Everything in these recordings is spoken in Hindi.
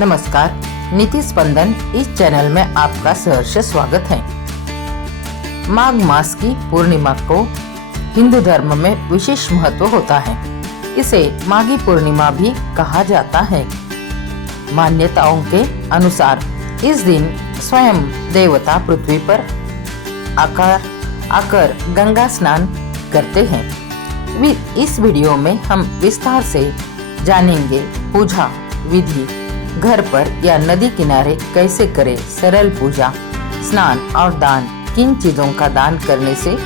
नमस्कार, नीति स्पंदन इस चैनल में आपका सहर्ष स्वागत है। माघ मास की पूर्णिमा को हिंदू धर्म में विशेष महत्व होता है। इसे माघी पूर्णिमा भी कहा जाता है। मान्यताओं के अनुसार इस दिन स्वयं देवता पृथ्वी पर आकर गंगा स्नान करते हैं। इस वीडियो में हम विस्तार से जानेंगे पूजा विधि, घर पर या नदी किनारे कैसे करें सरल पूजा, स्नान और दान, किन चीजों का दान करने से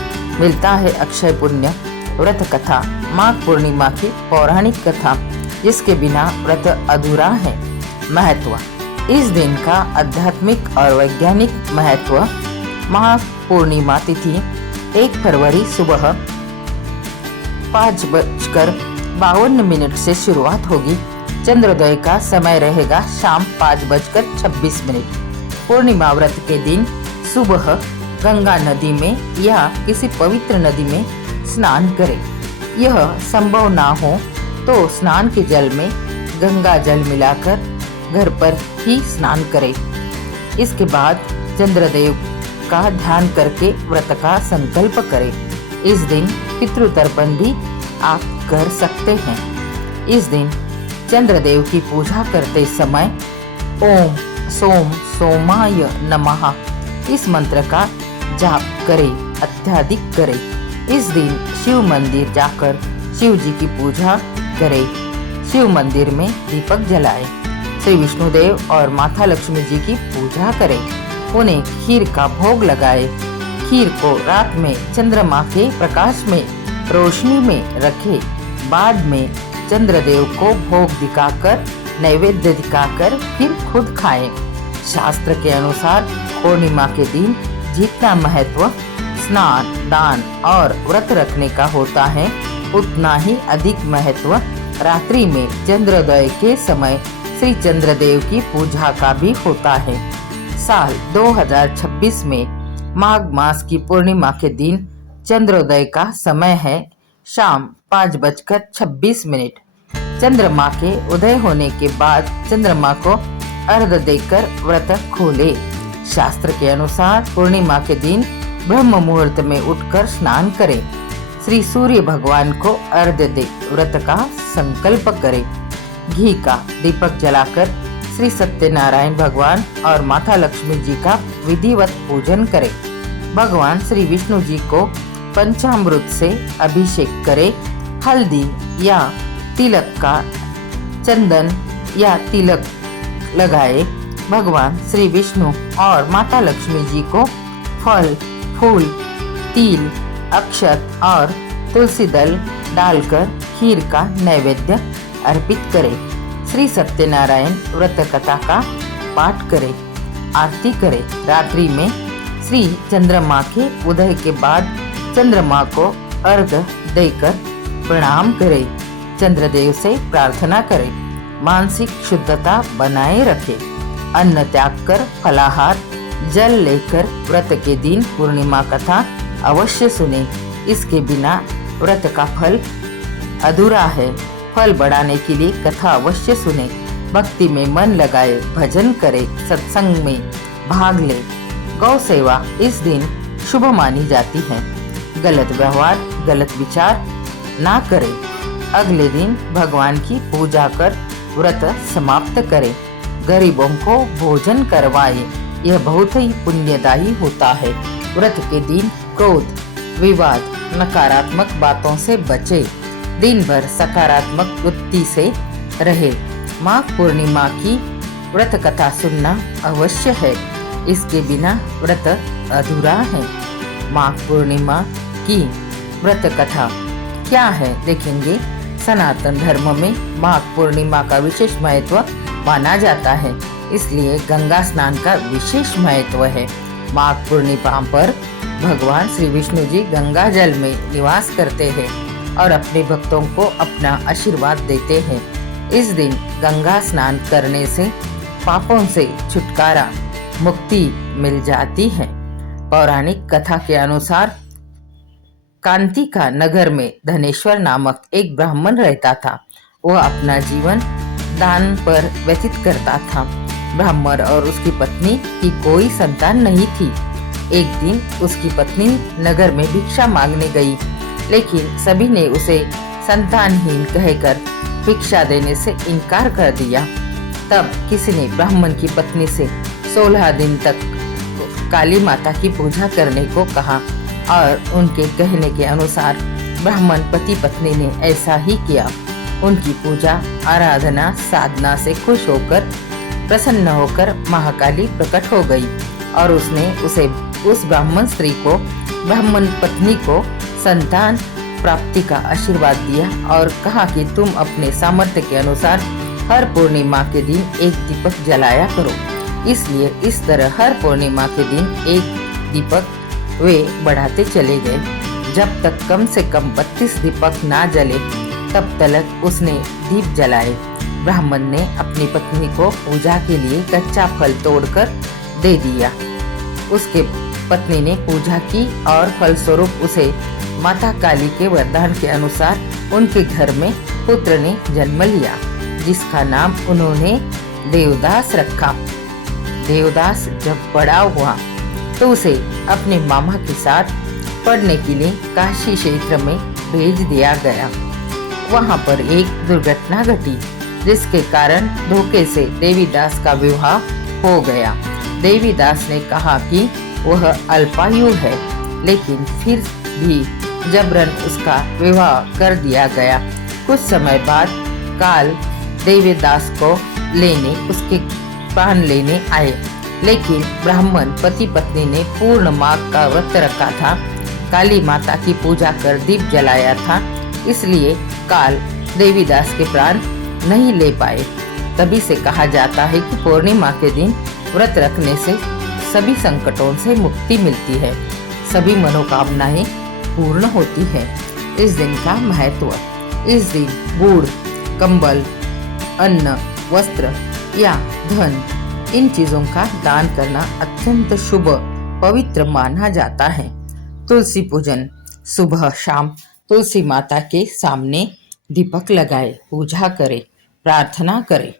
मिलता है अक्षय पुण्य, व्रत कथा, माघ पूर्णिमा की पौराणिक कथा जिसके बिना व्रत अधूरा है, महत्व, इस दिन का आध्यात्मिक और वैज्ञानिक महत्व। माघ पूर्णिमा तिथि 1 फरवरी सुबह 5:52 से शुरुआत होगी। चंद्रोदय का समय रहेगा शाम 5:26। पूर्णिमा व्रत के दिन सुबह गंगा नदी में या किसी पवित्र नदी में स्नान करें। यह संभव ना हो तो स्नान के जल में गंगा जल मिलाकर घर पर ही स्नान करें। इसके बाद चंद्रदेव का ध्यान करके व्रत का संकल्प करें। इस दिन पितृतर्पण भी आप कर सकते हैं। इस दिन चंद्रदेव की पूजा करते समय ओम सोम सोमाय नमः इस मंत्र का जाप करें, अत्यधिक करें। इस दिन शिव मंदिर जाकर शिव जी की पूजा करें। शिव मंदिर में दीपक जलाएं। श्री विष्णुदेव और माता लक्ष्मी जी की पूजा करें। उन्हें खीर का भोग लगाएं। खीर को रात में चंद्रमा के प्रकाश में रोशनी में रखें। बाद में चंद्रदेव को भोग दिखाकर, नैवेद्य दिखाकर फिर खुद खाएं। शास्त्र के अनुसार पूर्णिमा के दिन जितना महत्व स्नान, दान और व्रत रखने का होता है, उतना ही अधिक महत्व रात्रि में चंद्रोदय के समय श्री चंद्रदेव की पूजा का भी होता है। साल 2026 में माघ मास की पूर्णिमा के दिन चंद्रोदय का समय है शाम 5:26। चंद्रमा के उदय होने के बाद चंद्रमा को अर्घ्य देकर व्रत खोले। शास्त्र के अनुसार पूर्णिमा के दिन ब्रह्म मुहूर्त में उठकर स्नान करें। श्री सूर्य भगवान को अर्घ्य दे व्रत का संकल्प करें। घी का दीपक जलाकर श्री सत्यनारायण भगवान और माता लक्ष्मी जी का विधिवत पूजन करें। भगवान श्री विष्णु जी को पंचामृत से अभिषेक करें। हल्दी या तिलक का चंदन या तिलक लगाए। भगवान श्री विष्णु और माता लक्ष्मी जी को फल, फूल, तिल, अक्षत और तुलसी दल डालकर खीर का नैवेद्य अर्पित करें। श्री सत्यनारायण व्रत कथा का पाठ करें, आरती करें। रात्रि में श्री चंद्रमा के उदय के बाद चंद्रमा को अर्घ्य देकर प्रणाम करें। चंद्रदेव से प्रार्थना करें। मानसिक शुद्धता बनाए रखें। अन्न त्याग कर फलाहार, जल लेकर व्रत के दिन पूर्णिमा कथा अवश्य सुने। इसके बिना व्रत का फल अधूरा है। फल बढ़ाने के लिए कथा अवश्य सुने। भक्ति में मन लगाए, भजन करे, सत्संग में भाग ले। गौ सेवा इस दिन शुभ मानी जाती है। गलत व्यवहार, गलत विचार ना करें। अगले दिन भगवान की पूजा कर व्रत समाप्त करें। गरीबों को भोजन करवाएं। यह बहुत ही पुण्यदायी होता है। व्रत के दिन क्रोध, विवाद, नकारात्मक बातों से बचे। दिन भर सकारात्मक वृत्ति से रहे। माघ पूर्णिमा की व्रत कथा सुनना अवश्य है। इसके बिना व्रत अधूरा है। माघ पूर्णिमा की व्रत कथा क्या है देखेंगे। सनातन धर्म में माघ पूर्णिमा का विशेष महत्व माना जाता है, इसलिए गंगा स्नान का विशेष महत्व है। माघ पूर्णिमा पर भगवान श्री विष्णु जी गंगा जल में निवास करते हैं और अपने भक्तों को अपना आशीर्वाद देते हैं। इस दिन गंगा स्नान करने से पापों से छुटकारा, मुक्ति मिल जाती है। पौराणिक कथा के अनुसार कांति का नगर में धनेश्वर नामक एक ब्राह्मण रहता था। वह अपना जीवन दान पर व्यतीत करता था। ब्राह्मण और उसकी पत्नी की कोई संतान नहीं थी। एक दिन उसकी पत्नी नगर में भिक्षा मांगने गई, लेकिन सभी ने उसे संतानहीन कहकर भिक्षा देने से इनकार कर दिया। तब किसी ने ब्राह्मण की पत्नी से 16 दिन तक काली माता की पूजा करने को कहा और उनके कहने के अनुसार ब्राह्मण पति पत्नी ने ऐसा ही किया। उनकी पूजा आराधना साधना से खुश होकर प्रसन्न होकर महाकाली प्रकट हो गई और उसने उस ब्राह्मण स्त्री को ब्राह्मण पत्नी को संतान प्राप्ति का आशीर्वाद दिया और कहा कि तुम अपने सामर्थ्य के अनुसार हर पूर्णिमा के दिन एक दीपक जलाया करो। इसलिए इस तरह हर पूर्णिमा के दिन एक दीपक वे बढ़ाते चले गए। जब तक कम से कम 32 दीपक ना जले तब तक उसने दीप जलाए। ब्राह्मण ने अपनी पत्नी को पूजा के लिए कच्चा फल तोड़कर दे दिया। उसके पत्नी ने पूजा की और फलस्वरूप उसे माता काली के वरदान के अनुसार उनके घर में पुत्र ने जन्म लिया, जिसका नाम उन्होंने देवदास रखा। देवदास जब बड़ा हुआ तो उसे अपने मामा के साथ पढ़ने के लिए काशी क्षेत्र में भेज दिया गया। वहां पर एक दुर्घटना घटी, जिसके कारण धोखे से देवीदास का विवाह हो गया। देवीदास ने कहा कि वह अल्पायु है, लेकिन फिर भी जबरन उसका विवाह कर दिया गया। कुछ समय बाद काल देवीदास को लेने उसके प्राण लेने आए, लेकिन ब्राह्मण पति पत्नी ने पूर्ण माघ का व्रत रखा था, काली माता की पूजा कर दीप जलाया था, इसलिए काल देवीदास के प्राण नहीं ले पाए। तभी से कहा जाता है कि पूर्णिमा के दिन व्रत रखने से सभी संकटों से मुक्ति मिलती है, सभी मनोकामनाएं पूर्ण होती है। इस दिन का महत्व, इस दिन गुड़, कंबल, अन्न, वस्त्र या धन, इन चीजों का दान करना अत्यंत शुभ पवित्र माना जाता है। तुलसी पूजन, सुबह शाम तुलसी माता के सामने दीपक लगाए, पूजा करे, प्रार्थना करे।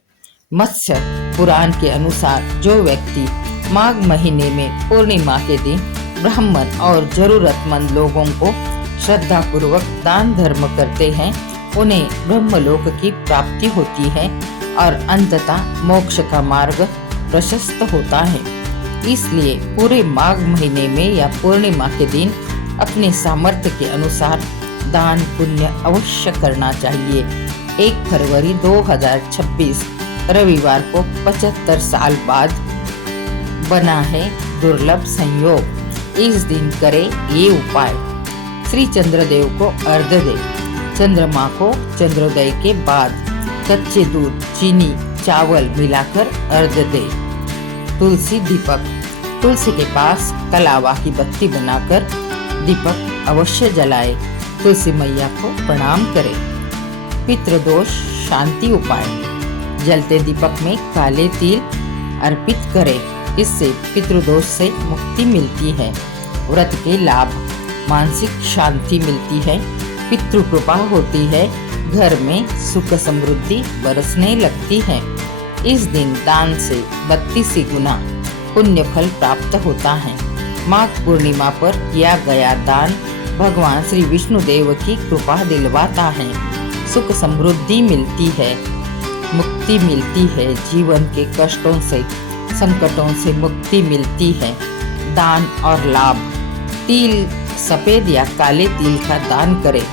मत्स्य पुराण के अनुसार जो व्यक्ति माघ महीने में पूर्णिमा के दिन ब्राह्मण और जरूरतमंद लोगों को श्रद्धा पूर्वक दान धर्म करते हैं, उन्हें ब्रह्मलोक की प्राप्ति होती है और अंततः मोक्ष का मार्ग प्रशस्त होता है। इसलिए पूरे माघ महीने में या पूर्णिमा के दिन अपने सामर्थ्य के अनुसार दान पुण्य अवश्य करना चाहिए। 1 फरवरी 2026 रविवार को 75 साल बाद बना है दुर्लभ संयोग। इस दिन करें ये उपाय। श्री चंद्रदेव को अर्घ्य दे। चंद्रमा को चंद्रोदय के बाद कच्चे दूध, चीनी, चावल मिलाकर अर्घ्य दे। तुलसी दीपक, तुलसी के पास कलावा की बत्ती बनाकर दीपक अवश्य जलाए। तुलसी मैया को प्रणाम करें। पितृदोष शांति उपाय, जलते दीपक में काले तिल अर्पित करें, इससे पितृदोष से मुक्ति मिलती है। व्रत के लाभ, मानसिक शांति मिलती है, पितृ कृपा होती है, घर में सुख समृद्धि बरसने लगती है। इस दिन दान से 32 गुना पुण्य फल प्राप्त होता है। माघ पूर्णिमा पर किया गया दान भगवान श्री विष्णु देव की कृपा दिलवाता है। सुख समृद्धि मिलती है, मुक्ति मिलती है, जीवन के कष्टों से संकटों से मुक्ति मिलती है। दान और लाभ, तिल, सफेद या काले तिल का दान करें।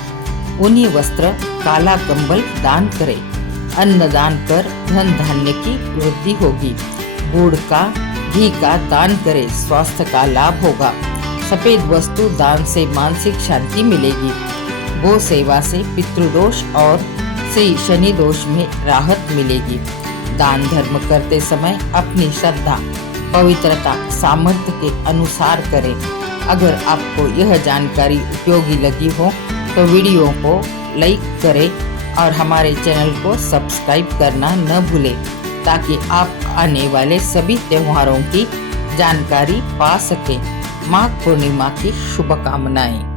ऊनी वस्त्र, काला कंबल दान करें। अन्न दान कर धन धान्य की वृद्धि होगी। गुड़ का, घी का दान करें, स्वास्थ्य का लाभ होगा। सफेद वस्तु दान से मानसिक शांति मिलेगी। गो सेवा से पितृदोष और श्री शनि दोष में राहत मिलेगी। दान धर्म करते समय अपनी श्रद्धा, पवित्रता, सामर्थ्य के अनुसार करें। अगर आपको यह जानकारी उपयोगी लगी हो तो वीडियो को लाइक करें और हमारे चैनल को सब्सक्राइब करना न भूलें, ताकि आप आने वाले सभी त्योहारों की जानकारी पा सकें। माघ पूर्णिमा की शुभकामनाएं।